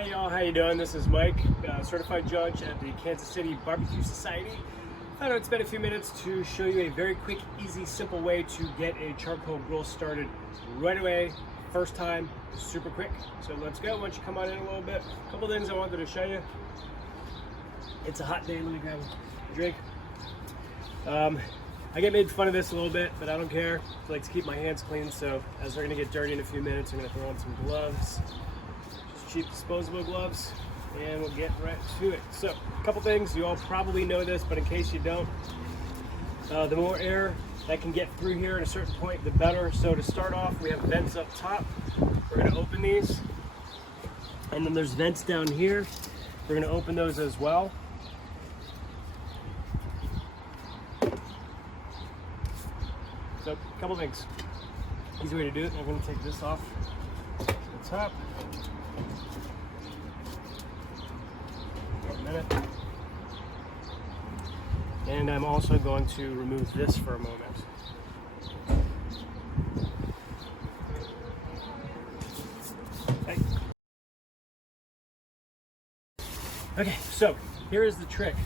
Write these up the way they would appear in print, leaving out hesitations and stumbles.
Hey y'all, how you doing? This is Mike, certified judge at the Kansas City Barbecue Society. I thought I'd spend a few minutes to show you a very quick, easy, simple way to get a charcoal grill started right away, first time, super quick. So let's go. Why don't you come on in a little bit? A couple things I wanted to show you. It's a hot day. Let me grab a drink. I get made fun of this a little bit, but I don't care. I like to keep my hands clean, so as they're gonna get dirty in a few minutes, I'm gonna throw on some gloves. Just cheap disposable gloves, and we'll get right to it. So, a couple things, you all probably know this, but in case you don't, the more air that can get through here at a certain point, the better. So to start off, we have vents up top. We're gonna open these, and then there's vents down here. We're gonna open those as well. So, a couple things. Easy way to do it. I'm going to take this off the top. For a minute. And I'm also going to remove this for a moment. Okay, so here is the trick.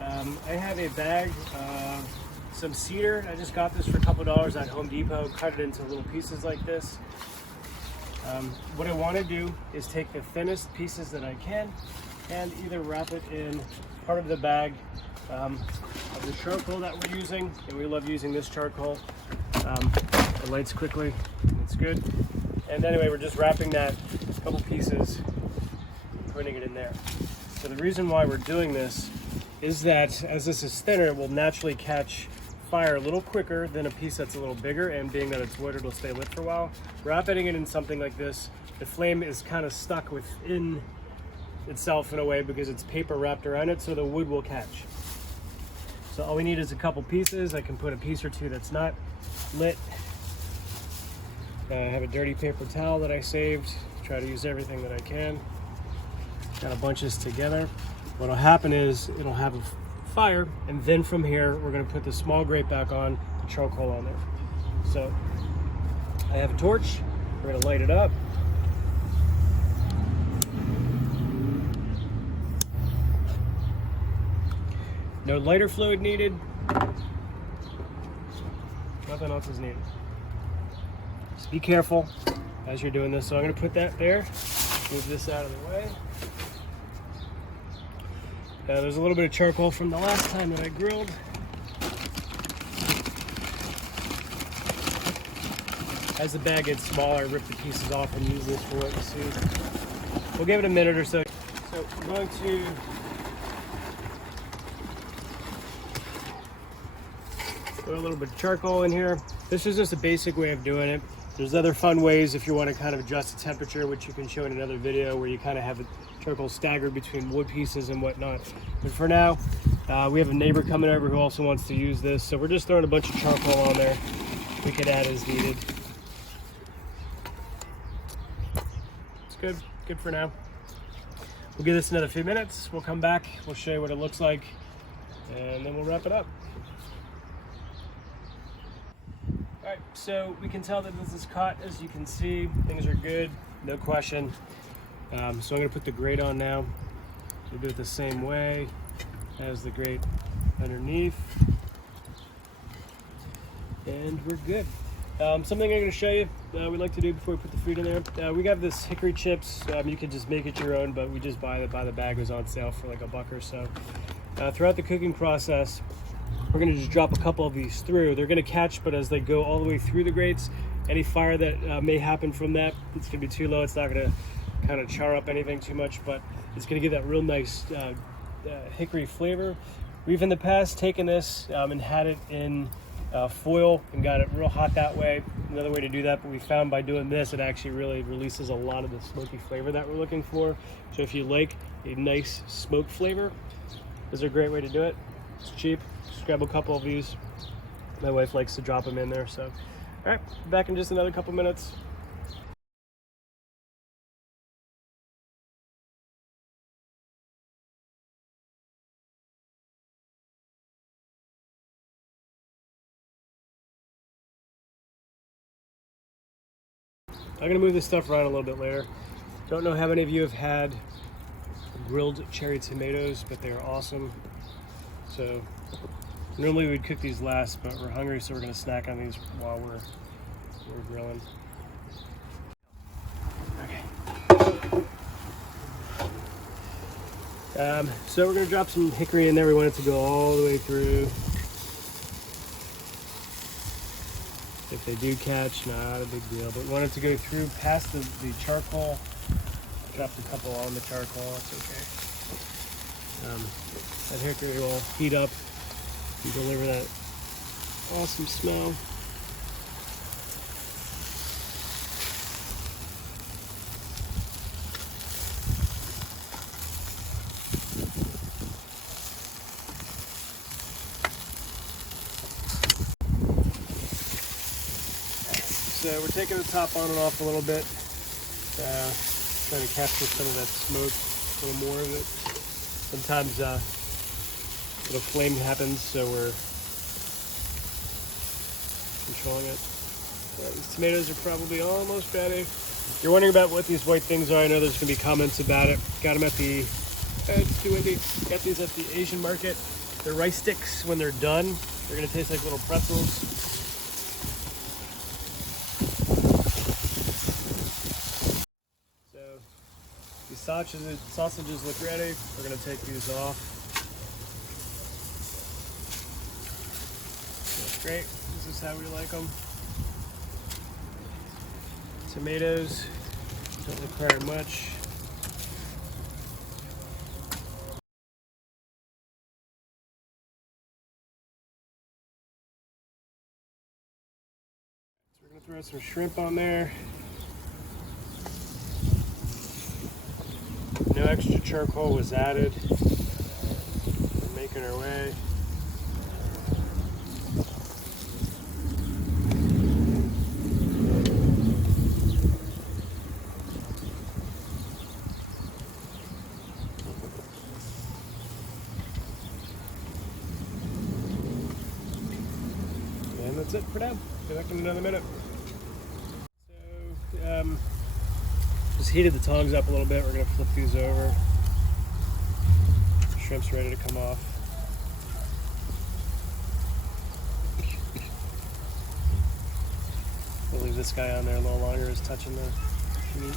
I have a bag of some cedar. I just got this for a couple dollars at Home Depot. Cut it into little pieces like this. What I want to do is take the thinnest pieces that I can and either wrap it in part of the bag of the charcoal that we're using, and we love using this charcoal. It lights quickly, it's good. And anyway, we're just wrapping that couple pieces, putting it in there. So the reason why we're doing this is that as this is thinner, it will naturally catch fire a little quicker than a piece that's a little bigger, and being that it's wood, it'll stay lit for a while. Wrapping it in something like this, the flame is kind of stuck within itself in a way because it's paper wrapped around it, so the wood will catch. So all we need is a couple pieces. I can put a piece or two that's not lit. I have a dirty paper towel that I saved. Try to use everything that I can. Kind of bunches together. What'll happen is it'll have a fire, and then from here we're going to put the small grate back on, the charcoal on there. So I have a torch. We're going to light it up. No lighter fluid needed. Nothing else is needed. Just be careful as you're doing this. So I'm going to put that there. Move this out of the way. There's a little bit of charcoal from the last time that I grilled. As the bag gets smaller, rip the pieces off and use this for what you see. We'll give it a minute or so. So I'm going to throw a little bit of charcoal in here. This is just a basic way of doing it. There's other fun ways if you want to kind of adjust the temperature, which you can show in another video, where you kind of have the charcoal staggered between wood pieces and whatnot. But for now, we have a neighbor coming over who also wants to use this, so we're just throwing a bunch of charcoal on there. We could add as needed. It's good for now. We'll give this another few minutes. We'll come back, we'll show you what it looks like, and then we'll wrap it up. Alright, so we can tell that this is caught. As you can see, things are good, no question. So I'm going to put the grate on now. We'll do it the same way as the grate underneath. And we're good. Something I'm going to show you we like to do before we put the food in there. We got this hickory chips. You can just make it your own, but we just buy the bag. It was on sale for like $1 or so. Throughout the cooking process, we're going to just drop a couple of these through. They're going to catch, but as they go all the way through the grates, any fire that may happen from that, it's going to be too low. It's not going to kind of char up anything too much, but it's going to give that real nice hickory flavor. We've in the past taken this and had it in foil and got it real hot that way. Another way to do that, but we found by doing this, it actually really releases a lot of the smoky flavor that we're looking for. So if you like a nice smoke flavor, this is a great way to do it. It's cheap. Just grab a couple of these. My wife likes to drop them in there. So, all right, back in just another couple minutes. I'm gonna move this stuff around a little bit later. Don't know how many of you have had grilled cherry tomatoes, but they're awesome. So normally we'd cook these last, but we're hungry, so we're gonna snack on these while we're grilling. So we're gonna drop some hickory in there. We want it to go all the way through. If they do catch, not a big deal, but we want it to go through past the charcoal. Dropped a couple on the charcoal, it's okay. That hickory will heat up and deliver that awesome smell. So we're taking the top on and off a little bit, trying to capture some of that smoke, a little more of it. Sometimes a little flame happens, so we're controlling it. These tomatoes are probably almost ready. If you're wondering about what these white things are, I know there's going to be comments about it. Got them at the, it's too windy. Got these at the Asian market. They're rice sticks. When they're done, they're going to taste like little pretzels. Sausages look ready. We're going to take these off. That's great. This is how we like them. Tomatoes don't require much. So we're going to throw some shrimp on there. No extra charcoal was added. We're making our way. And that's it for now. Be back in another minute. So, just heated the tongs up a little bit. We're going to flip these over. Shrimp's ready to come off. We'll leave this guy on there a little longer, is touching the meat.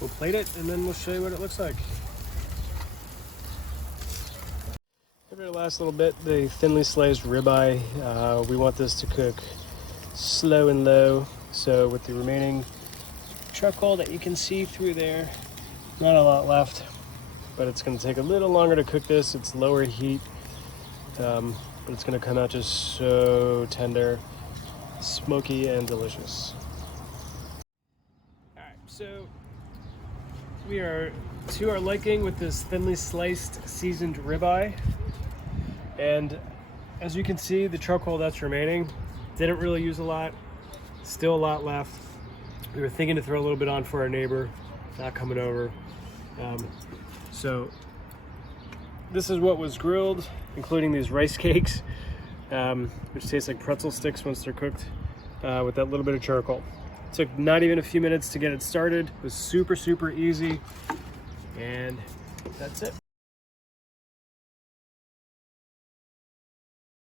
We'll plate it and then we'll show you what it looks like. Give it a last little bit. The thinly sliced ribeye. We want this to cook slow and low. So with the remaining charcoal that you can see through there, not a lot left, but it's going to take a little longer to cook this. It's lower heat, but it's going to come out just so tender, smoky, and delicious. All right, so we are to our liking with this thinly sliced seasoned ribeye, and as you can see, the charcoal that's remaining, didn't really use a lot. Still a lot left. We were thinking to throw a little bit on for our neighbor, not coming over. So this is what was grilled, including these rice cakes, which taste like pretzel sticks once they're cooked, with that little bit of charcoal. It took not even a few minutes to get it started. It was super, super easy. And that's it.